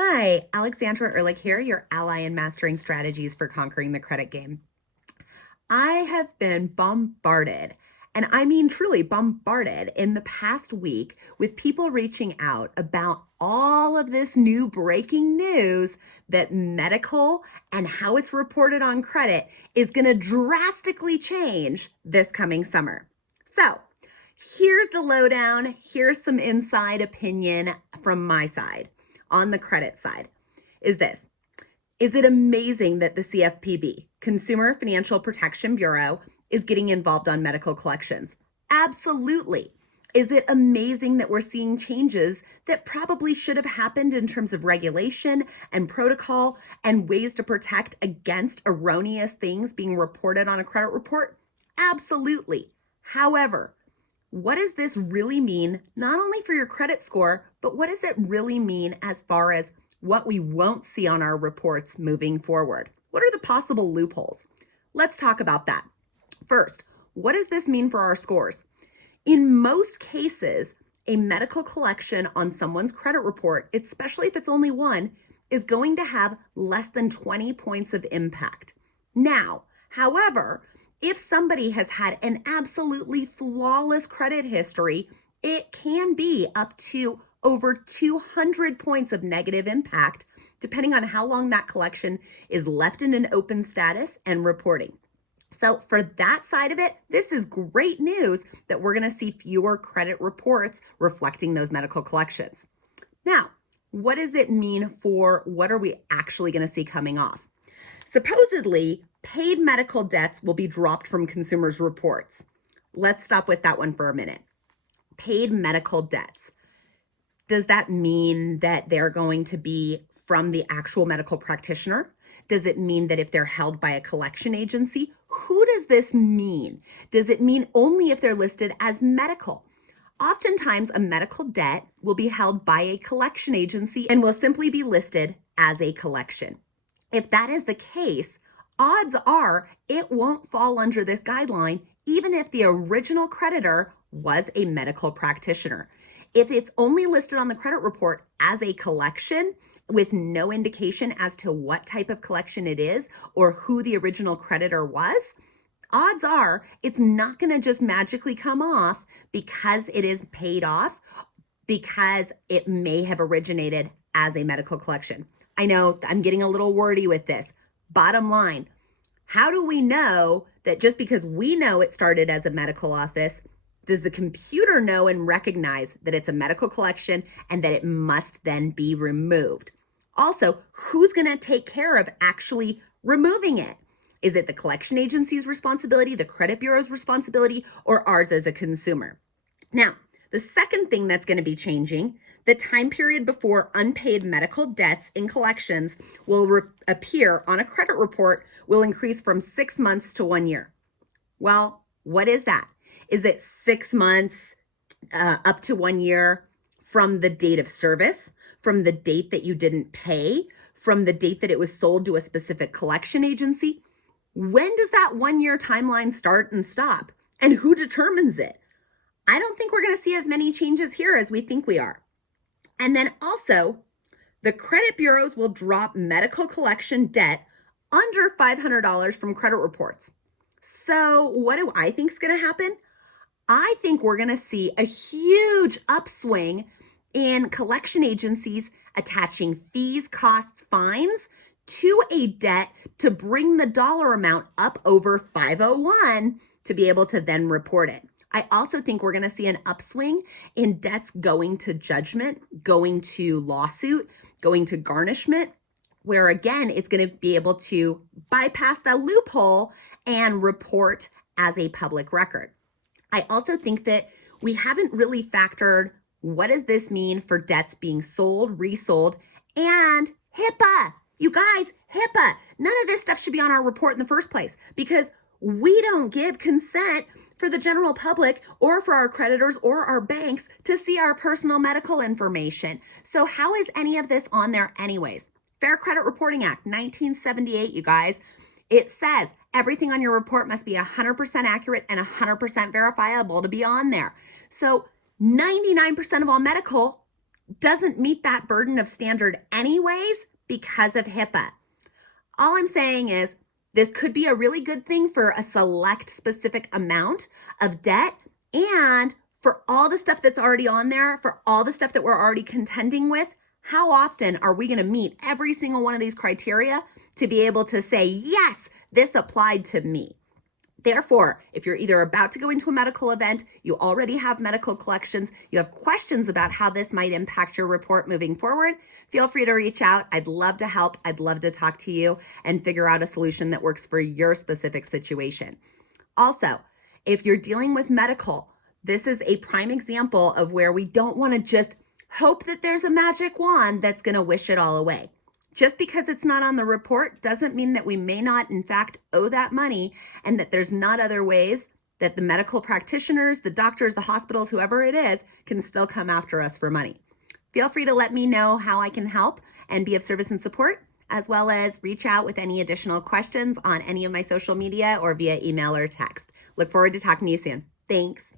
Hi, Alexandra Ehrlich here, your ally in mastering strategies for conquering the credit game. I have been bombarded, and I mean truly bombarded in the past week with people reaching out about all of this new breaking news that medical and how it's reported on credit is going to drastically change this coming summer. So, here's the lowdown. Here's some inside opinion from my side on the credit side. Is it amazing that the CFPB, Consumer Financial Protection Bureau, is getting involved on medical collections? Absolutely. Is it amazing that we're seeing changes that probably should have happened in terms of regulation and protocol and ways to protect against erroneous things being reported on a credit report? Absolutely. However, what does this really mean, not only for your credit score, but what does it really mean as far as what we won't see on our reports moving forward? What are the possible loopholes? Let's talk about that. First, what does this mean for our scores? In most cases, a medical collection on someone's credit report, especially if it's only one, is going to have less than 20 points of impact. Now, however, if somebody has had an absolutely flawless credit history, it can be up to over 200 points of negative impact, depending on how long that collection is left in an open status and reporting. So for that side of it, this is great news that we're going to see fewer credit reports reflecting those medical collections. Now, what does it mean for what are we actually going to see coming off? Supposedly, paid medical debts will be dropped from consumers' reports. Let's stop with that one for a minute. Paid medical debts. Does that mean that they're going to be from the actual medical practitioner? Does it mean that if they're held by a collection agency? Who does this mean? Does it mean only if they're listed as medical? Oftentimes, a medical debt will be held by a collection agency and will simply be listed as a collection. If that is the case, odds are it won't fall under this guideline, even if the original creditor was a medical practitioner. If it's only listed on the credit report as a collection with no indication as to what type of collection it is or who the original creditor was, odds are it's not going to just magically come off because it is paid off, because it may have originated as a medical collection. I know I'm getting a little wordy with this. Bottom line, how do we know that just because we know it started as a medical office, does the computer know and recognize that it's a medical collection and that it must then be removed? Also, who's going to take care of actually removing it? Is it the collection agency's responsibility, the credit bureau's responsibility, or ours as a consumer? Now, the second thing that's going to be changing, the time period before unpaid medical debts in collections will appear on a credit report will increase from 6 months to 1 year. Well, what is that? Is it 6 months up to 1 year from the date of service, from the date that you didn't pay, from the date that it was sold to a specific collection agency? When does that 1 year timeline start and stop? And who determines it? I don't think we're going to see as many changes here as we think we are. And then also, the credit bureaus will drop medical collection debt under $500 from credit reports. So what do I think is going to happen? I think we're going to see a huge upswing in collection agencies attaching fees, costs, fines to a debt to bring the dollar amount up over 501 to be able to then report it. I also think we're going to see an upswing in debts going to judgment, going to lawsuit, going to garnishment, where again, it's going to be able to bypass that loophole and report as a public record. I also think that we haven't really factored what does this mean for debts being sold, resold, and Hipaa. You guys, Hipaa. None of this stuff should be on our report in the first place because we don't give consent for the general public or for our creditors or our banks to see our personal medical information. So how is any of this on there anyways? Fair Credit Reporting Act, 1978, you guys. It says everything on your report must be 100% accurate and 100% verifiable to be on there. So 99% of all medical doesn't meet that burden of standard anyways because of HIPAA. All I'm saying is this could be a really good thing for a select specific amount of debt, and for all the stuff that's already on there, for all the stuff that we're already contending with, how often are we going to meet every single one of these criteria to be able to say, yes, this applied to me? Therefore, if you're either about to go into a medical event, you already have medical collections, you have questions about how this might impact your report moving forward, feel free to reach out. I'd love to help. I'd love to talk to you and figure out a solution that works for your specific situation. Also, if you're dealing with medical, this is a prime example of where we don't want to just hope that there's a magic wand that's going to wish it all away. Just because it's not on the report doesn't mean that we may not, in fact, owe that money, and that there's not other ways that the medical practitioners, the doctors, the hospitals, whoever it is, can still come after us for money. Feel free to let me know how I can help and be of service and support, as well as reach out with any additional questions on any of my social media or via email or text. Look forward to talking to you soon. Thanks.